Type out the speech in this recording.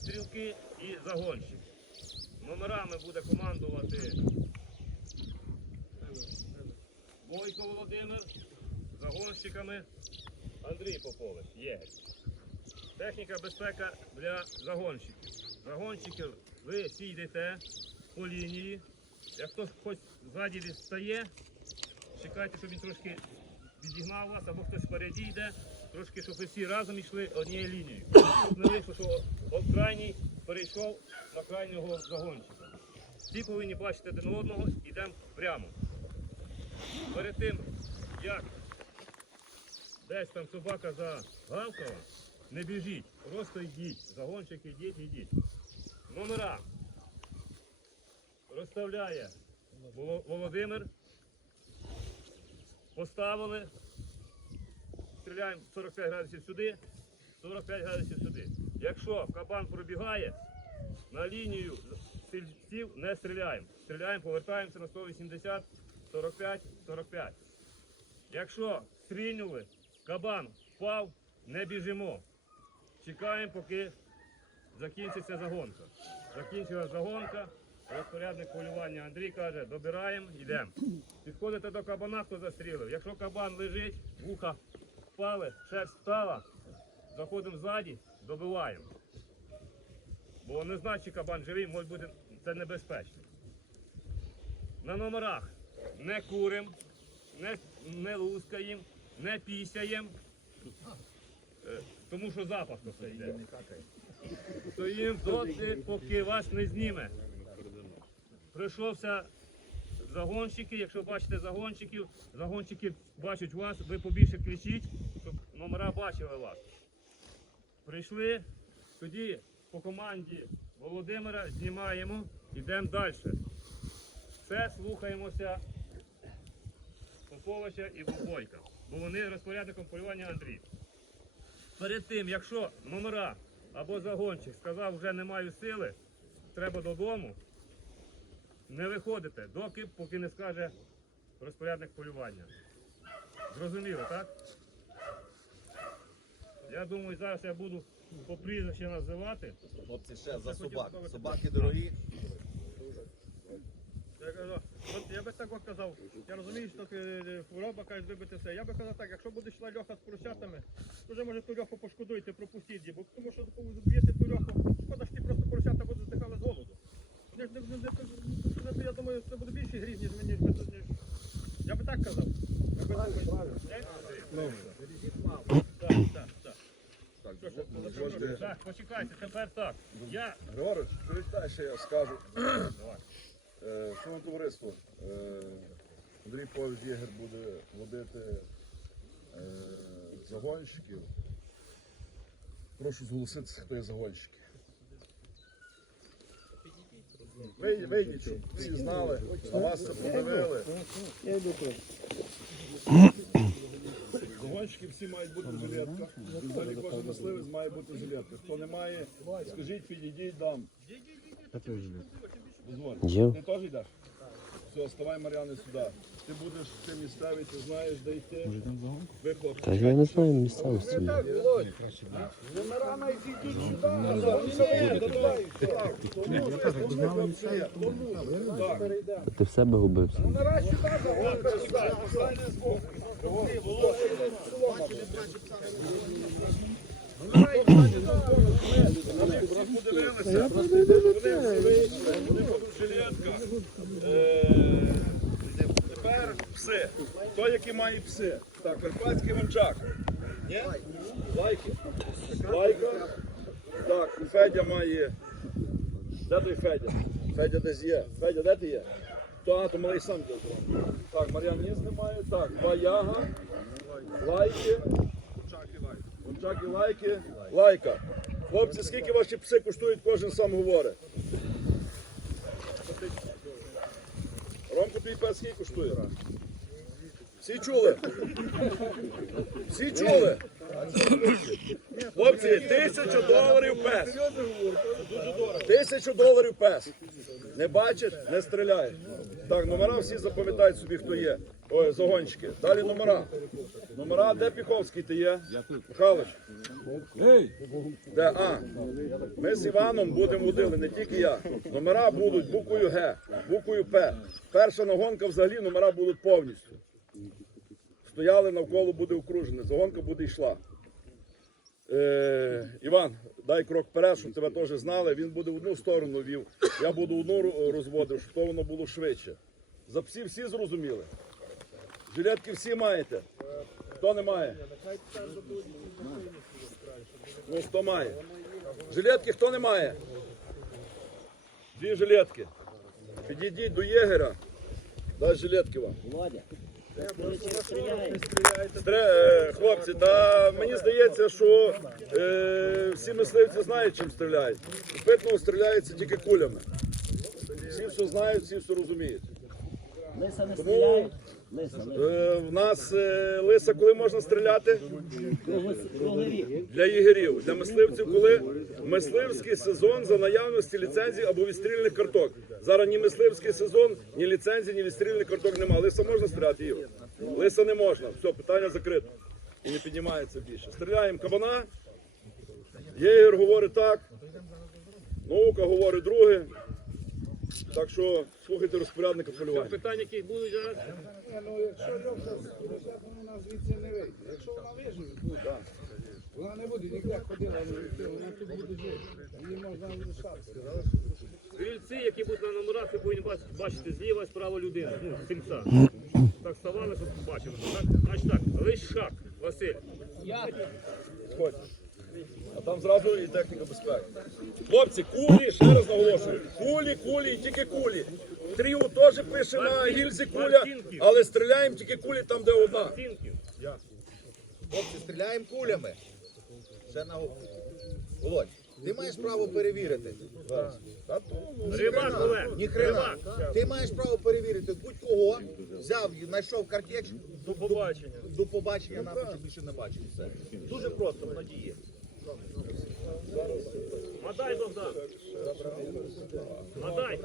стрілки і загонщик. Номерами буде командувати Бойко Володимир, загонщиками Андрій Попович. Є. Техніка безпека для загонщиків. Загонщиків ви сійдете по лінії. Як хтось хоч ззаді відстає, чекайте, щоб він трошки відігнав вас, або хтось впереді йде, трошки, щоб всі разом йшли однією лінією. Не вийшло, що от крайній перейшов на крайнього загонщика. Всі повинні бачити один одного, йдемо прямо. Перед тим, як десь там собака загавкала, не біжіть, просто йдіть. Загонщик йдіть, йдіть. Номера розставляє Володимир. Поставили. Стріляємо 45 градусів сюди, 45 градусів сюди. Якщо кабан пробігає, на лінію стрільців не стріляємо. Стріляємо, повертаємося на 180, 45, 45. Якщо стрільнули, кабан впав, не біжимо. Чекаємо, поки закінчиться загонка. Закінчилась загонка. Розпорядник полювання Андрій каже, добираємо, йдемо. Підходите до кабана, хто застрілив. Якщо кабан лежить, вуха впали, шерсть встала, заходимо ззаді, добиваємо. Бо не знаю, чи кабан живий, може бути це небезпечно. На номерах не курим, не, не лускаємо, не пісяємо, е, тому що запах то все йде. Стоїмо доти, поки вас не зніме. Прийшовся загонщики, якщо бачите загонщиків, загонщики бачать вас, ви побільше кричіть, щоб номера бачили вас. Прийшли, тоді по команді Володимира знімаємо, йдемо далі. Все слухаємося Поповича і Бобойка, бо вони розпорядником полювання Андрій. Перед тим, якщо номера або загонщик сказав, вже не маю сили, треба додому, не виходите, доки поки не скаже розпорядник полювання. Зрозуміло, так? Я думаю, зараз я буду по прізвищу називати. Хлопці ще за собак. Собаки дорогі. Я кажу, от я би так казав, я розумію, що е, хвороба каже вибити все. Я би казав так, якщо буде йшла льоха з поросятами, то вже може ту льоху пошкодуйте, пропустіть її, бо тому що зб'єте ту льоху, шкода ж ті просто поросята будуть здихали з голоду. Не- не- не- це буде більший гріх, ніж мені. Я би так казав. Так почекайте, тепер так. Я Григорич, чуєш далі, я скажу. Е, Шановне товариство, е, Андрій Пович Єгер буде водити е, загонщиків. Прошу зголоситися, хто є загонщики. Вийдіть, вийдіть, всі знали, на вас це подивили. Гонщики всі мають бути в жилетках. Взагалі кожен мисливець має бути в жилетках. Хто не має, скажіть, підійдіть, дам. Дозволь. Ти теж йдеш? Все, ставай, Мар'яни, сюди. Ти будеш ти місцеві, ти знаєш, де йти. Ви, хлопці, Та я не знаю місцевості. Ти в себе губився. подивилися. Вони вийшли, вони будуть в жилетках. Е, Тепер пси. Хто має пси? Так, карпатський венчак. Ні? Лайки. Лайка. Так, Федя має. Де той Федя? Федя десь є. Федя, де ти є? То, а, то малий сам десь. Так, Мар'ян ніс немає. Так, Баяга. Лайки. Гончак і лайки. Лайка. Хлопці, скільки ваші пси коштують, кожен сам говорить. Ромко, твій пес скільки коштує? Всі чули? Всі чули? Хлопці, тисячу доларів пес. Тисячу доларів пес. Не бачиш, не стріляєш. Так, номера всі запам'ятають собі, хто є. Ой, загончики. Далі номера. Номера, де Піховський ти є? Михайлович. Де? А. Ми з Іваном будемо водили, не тільки я. Номера будуть буквою Г, буквою П. Перша нагонка взагалі номера будуть повністю. Стояли навколо буде окружене, загонка буде йшла. Е, Іван, дай крок вперед, щоб тебе теж знали. Він буде в одну сторону вів, я буду одну розводив, щоб то воно було швидше. За псів всі зрозуміли. Жилетки всі маєте. Хто не має? Ну, хто має? Жилетки хто не має? Дві жилетки. Підійдіть до єгера. Дай жилетки вам. Стре- е, Хлопці, та мені здається, що е, всі мисливці знають, чим стріляють. Питного стріляється тільки кулями. Всі все знають, всі все розуміють. Тому. Е, в нас е, лиса, коли можна стріляти? Для ігерів, для мисливців, коли мисливський сезон за наявності ліцензії або відстрільних карток. Зараз ні мисливський сезон, ні ліцензії, ні відстрільних карток немає. Лиса можна стріляти, Ігор? Лиса не можна. Все, питання закрите. І не піднімається більше. Стріляємо кабана. Єгер говорить так. Наука говорить друге. Так що слухайте розпорядника полювання. Питання, які будуть зараз? Ну, якщо Льовка лежати, вона звідси не вийде. Якщо вона виживе, буде. Вона не буде ніде ходила, вона тут буде жити. Її можна лишатися. Стрільці, які будуть на номерах, ви повинні бачити, зліва і справа людини, ну, стрільця. Так ставали, щоб побачили. Так? Значить так, лиш шаг, Василь. Я. Сходь. А там зразу і техніка безпеки. Хлопці, кулі, ще раз наголошую. Кулі, кулі і тільки кулі. Тріо теж пише на гільзі куля, але стріляємо тільки кулі там, де одна. Хлопці, стріляємо кулями. Це на Володь, ти маєш право перевірити. Та то, ну, Рибак, Олег. Ні хрена. Ти маєш право перевірити будь-кого. Взяв, знайшов картеч, До побачення. до побачення нахуй, більше не бачив. Все. Дуже просто, воно діє. Мадай, Богдан. Мадай.